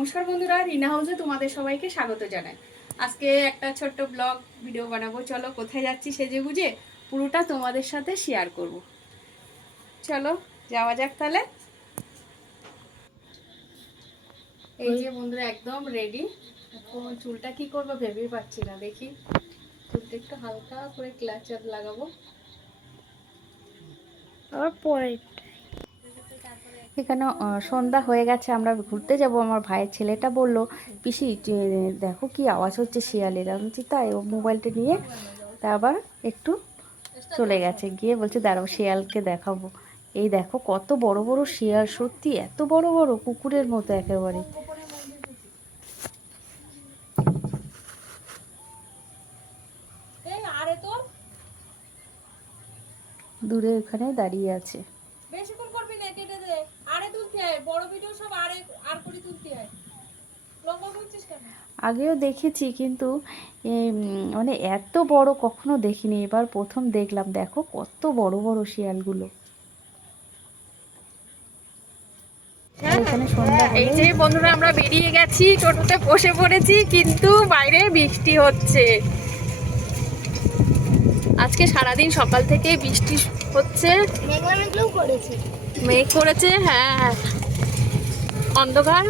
নমস্কার বন্ধুরা, রিনা হাউসে তোমাদের সবাইকে স্বাগত জানাই। আজকে একটা ছোট্ট ব্লগ ভিডিও বানাবো। চলো, কোথায় যাচ্ছি সেজে বুঝে পুরোটা তোমাদের সাথে শেয়ার করব। চলো, যাওয়া যাক তাহলে। এই যে বন্ধুরা, একদম রেডি এখন চুলটা কি করব ভেবেই পাচ্ছি না। দেখি, চুলটা একটু হালকা করে ক্লাচার লাগাবো। আবার পরে এখানে সন্ধ্যা হয়ে গেছে আমরা ঘুরতে যাব। আমার ভাইয়ের ছেলেটা বলল পিসি দেখো কি আওয়াজ হচ্ছে শিয়ালের। আমি তাই ও মোবাইলটা নিয়ে তা আবার একটু চলে গেছে। গিয়ে বলছে দাঁড়াও শিয়ালকে দেখাবো। এই দেখো কত বড় বড় শিয়াল সত্যি এত বড় বড় কুকুরের মতো একেবারে। দূরে ওখানে দাঁড়িয়ে আছে বেশিক্ষণ করবি না কেটে দে আরে তুলতে হয় বড় ভিডিও সব আরে আর করে তুলতে হয়। লম্বা করছিস কেন? আগেও দেখেছি কিন্তু মানে এত বড় কখনো দেখিনি। এবার প্রথম দেখলাম দেখো কত বড় বড় শিয়ালগুলো। এই যে বন্ধুরা আমরা বেরিয়ে গেছি টোটোতে বসে পড়েছি কিন্তু বাইরে বৃষ্টি হচ্ছে। আজকে সারাদিন সকাল থেকে বৃষ্টি হচ্ছে। মেঘ করেছে হ্যাঁ। অন্ধকার।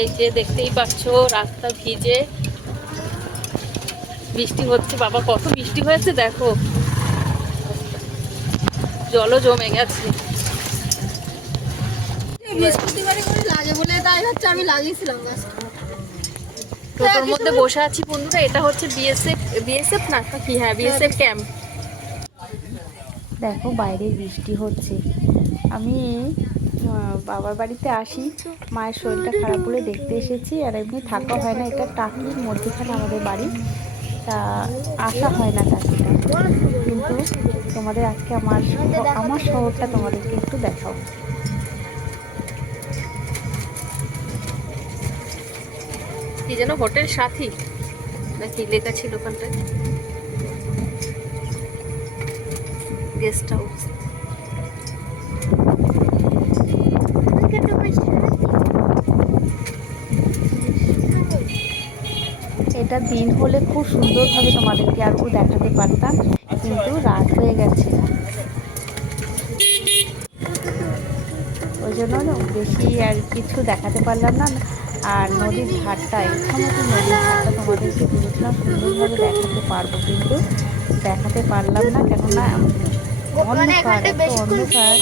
এই যে দেখতেই পাচ্ছ রাস্তা ভিজে। বৃষ্টি হচ্ছে বাবা কত বৃষ্টি হয়েছে দেখো। জলও জমে গেছে। লাগে বলে তাই হচ্ছে আমি লাগিয়েছিলাম গাছটা টোটোর মধ্যে বসে আছি বন্ধুরা এটা হচ্ছে বিএসএফ বিএসএফ না? কি হ্যাঁ বিএসএফ ক্যাম্প দেখো বাইরে বৃষ্টি হচ্ছে। আমি বাবার বাড়িতে আসি, মায়ের শরীরটা খারাপ বলে দেখতে এসেছি, আর এমনি থাকা হয় না, এটা টাকির মধ্যেখানে আমাদের বাড়ি। তা আসা হয় না টাকিটা। কিন্তু তোমাদের আজকে আমার আমার শহরটা তোমাদেরকে একটু দেখাও। কি যেন হোটেল সাথী? নাকি লেখা ছিল ওখানটায়? গেস্ট হাউস এটা দিন হলে খুব সুন্দরভাবে তোমাদেরকে আর আরও দেখাতে পারতাম কিন্তু রাত হয়ে গেছে। ওই জন্য বেশি আর কিছু দেখাতে পারলাম না। আর নদীর ধারটা ইচ্ছামতো নদীর ধারটা তোমাদেরকে ভেবেছিলাম সুন্দরভাবে দেখাতে পারব কিন্তু দেখাতে পারলাম না কেননা অন্ধকার অন্ধকার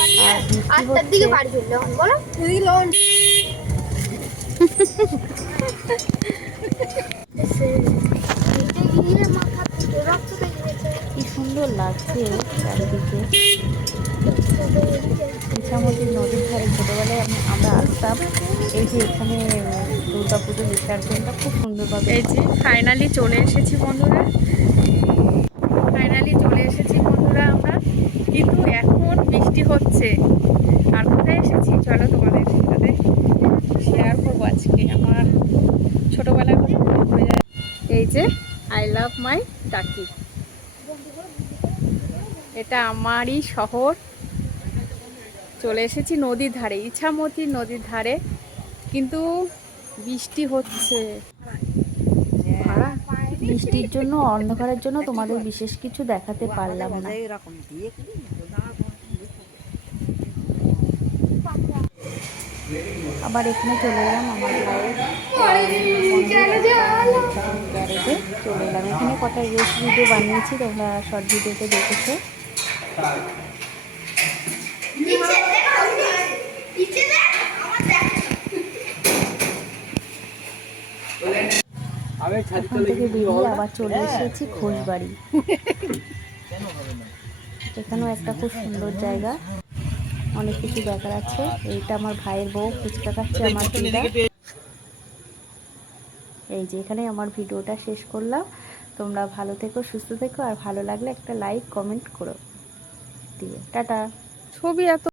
আর বৃষ্টি হচ্ছে। সুন্দর লাগছে চারিদিকে। ইছামতি নদীর ধারে ছোটোবেলায় আমি আমরা আসতাম। এই যে এখানে দুর্গা পুজো বিসর্জনটা খুব সুন্দরভাবে এই যে ফাইনালি চলে এসেছি বন্ধুরা। ফাইনালি চলে এসেছি বন্ধুরা আমরা। কিন্তু এখন বৃষ্টি হচ্ছে। আর কোথায় এসেছি? চলো তোমাদের সাথে শেয়ার করব আজকে। আমার যায়। এই যে আই লাভ মাই টাকি এটা আমারই শহর। চলে এসেছি নদীর ধারে, ইছামতি নদীর ধারে। কিন্তু বৃষ্টি হচ্ছে। বৃষ্টির জন্য, অন্ধকারের জন্য তোমাদের বিশেষ কিছু দেখাতে পারলাম না। আবার এখানে চলে এলাম আমার গ্যারেজে চলে এলাম। এখানে কটা রিলস ভিডিও বানিয়েছি, তোমরা শর্ট ভিডিওতে দেখেছ। এখান থেকে বেরিয়ে আবার চলে এসেছি ঘোষবাড়ি। এখানেও একটা খুব সুন্দর জায়গা। অনেক কিছু দেখার আছে। এইটা আমার ভাইয়ের বউ ফুচকা খাচ্ছে আমার দিদা। এই যে এখানে আমার ভিডিওটা শেষ করলাম। তোমরা ভালো থেকো সুস্থ থেকো আর ভালো লাগলে একটা লাইক কমেন্ট করো। দিয়ে। টাটা। ছবি এত